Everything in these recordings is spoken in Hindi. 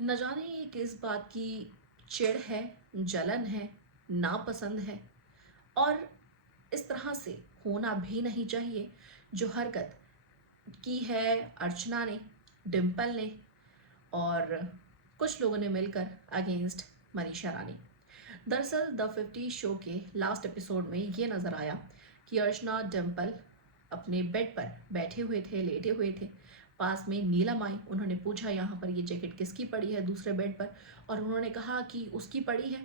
न जाने ये किस बात की चिढ़ है, जलन है, नापसंद है और इस तरह से होना भी नहीं चाहिए जो हरकत की है अर्चना ने, डिम्पल ने और कुछ लोगों ने मिलकर अगेंस्ट मनीषा रानी। दरअसल द 50 शो के लास्ट एपिसोड में ये नज़र आया कि अर्चना डिम्पल अपने बेड पर बैठे हुए थे, लेटे हुए थे। पास में नीलम आई, उन्होंने पूछा यहाँ पर ये जैकेट किसकी पड़ी है दूसरे बेड पर, और उन्होंने कहा कि उसकी पड़ी है।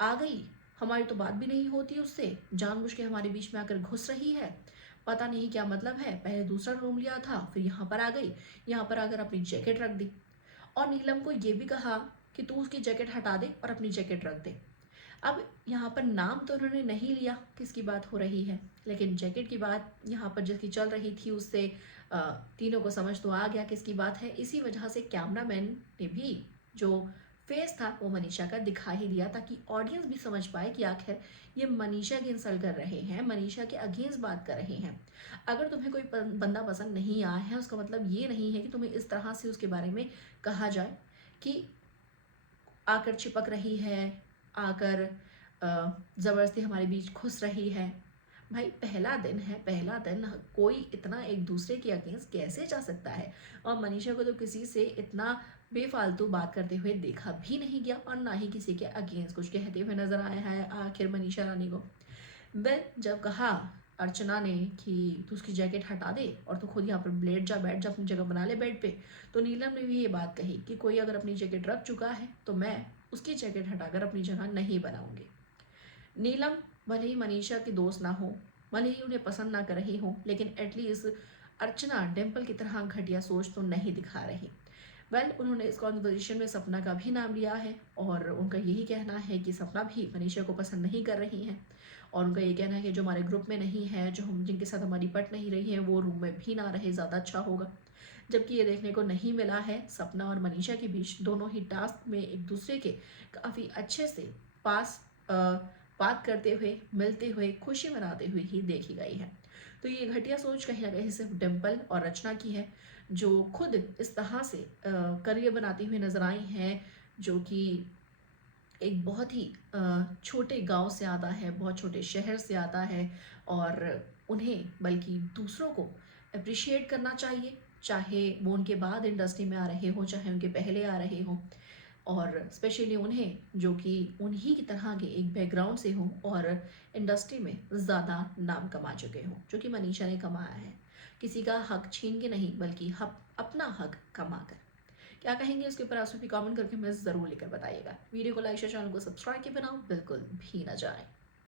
आ गई, हमारी तो बात भी नहीं होती उससे, जानबूझ के हमारे बीच में आकर घुस रही है, पता नहीं क्या मतलब है। पहले दूसरा रूम लिया था, फिर यहाँ पर आ गई, यहाँ पर आकर अपनी जैकेट रख दी और नीलम को ये भी कहा कि तू उसकी जैकेट हटा दे और अपनी जैकेट रख दे। अब यहाँ पर नाम तो उन्होंने नहीं लिया किसकी बात हो रही है, लेकिन जैकेट की बात यहाँ पर जिसकी चल रही थी उससे अ, तीनों को समझ तो आ गया किसकी बात है। इसी वजह से कैमरामैन ने भी जो फेस था वो मनीषा का दिखा ही दिया ताकि ऑडियंस भी समझ पाए कि आखिर ये मनीषा की इंसल्ट कर रहे हैं, मनीषा के अगेंस्ट बात कर रहे हैं। अगर तुम्हें कोई बंदा पसंद नहीं आया है उसका मतलब ये नहीं है कि तुम्हें इस तरह से उसके बारे में कहा जाए कि आकर चिपक रही है, आकर ज़बरदस्ती हमारे बीच घुस रही है। भाई पहला दिन है, पहला दिन, कोई इतना एक दूसरे के अगेंस्ट कैसे जा सकता है। और मनीषा को तो किसी से इतना बेफालतू बात करते हुए देखा भी नहीं गया और ना ही किसी के अगेंस्ट कुछ कहते हुए नजर आया है आखिर मनीषा रानी को। वेल जब कहा अर्चना ने कि तू उसकी जैकेट हटा दे और तू खुद यहाँ पर लेट जा, बैठ जा, अपनी जगह बना ले बेड पे, तो नीलम ने भी ये बात कही कि कोई अगर अपनी जैकेट रख चुका है तो मैं उसकी जैकेट हटाकर अपनी जगह नहीं बनाऊंगी। नीलम भले ही मनीषा की दोस्त ना हो, भले ही उन्हें पसंद ना कर रही हो, लेकिन एटलीस्ट अर्चना डिम्पल की तरह घटिया सोच तो नहीं दिखा रही। उन्होंने इस कॉन्वर्जेशन में सपना का भी नाम लिया है और उनका यही कहना है कि सपना भी मनीषा को पसंद नहीं कर रही हैं और उनका ये कहना है कि जो हमारे ग्रुप में नहीं है, जो हम जिनके साथ हमारी पट नहीं रही है, वो रूम में भी ना रहे, ज़्यादा अच्छा होगा। जबकि ये देखने को नहीं मिला है सपना और मनीषा के बीच दोनों ही टास्क में एक दूसरे के काफ़ी अच्छे से पास बात करते हुए, मिलते हुए, खुशी मनाते हुए ही देखी गई है। तो ये घटिया सोच कहीं ना कहीं सिर्फ डिम्पल और रचना की है, जो खुद इस तरह से करियर बनाती हुई नजर आई हैं, जो कि एक बहुत ही छोटे गांव से आता है, बहुत छोटे शहर से आता है और उन्हें बल्कि दूसरों को अप्रिशिएट करना चाहिए, चाहे वो उनके बाद इंडस्ट्री में आ रहे हो, चाहे उनके पहले आ रहे हो, और स्पेशली उन्हें जो कि उन्हीं की तरह के एक बैकग्राउंड से हो और इंडस्ट्री में ज़्यादा नाम कमा चुके हों, जो कि मनीषा ने कमाया है, किसी का हक छीन के नहीं बल्कि हक अपना हक कमा कर। क्या कहेंगे इसके ऊपर आप सभी कमेंट करके हमें ज़रूर लेकर बताइएगा। वीडियो को लाइक शेयर, चैनल को सब्सक्राइब के बनाओ बिल्कुल भी ना जाए।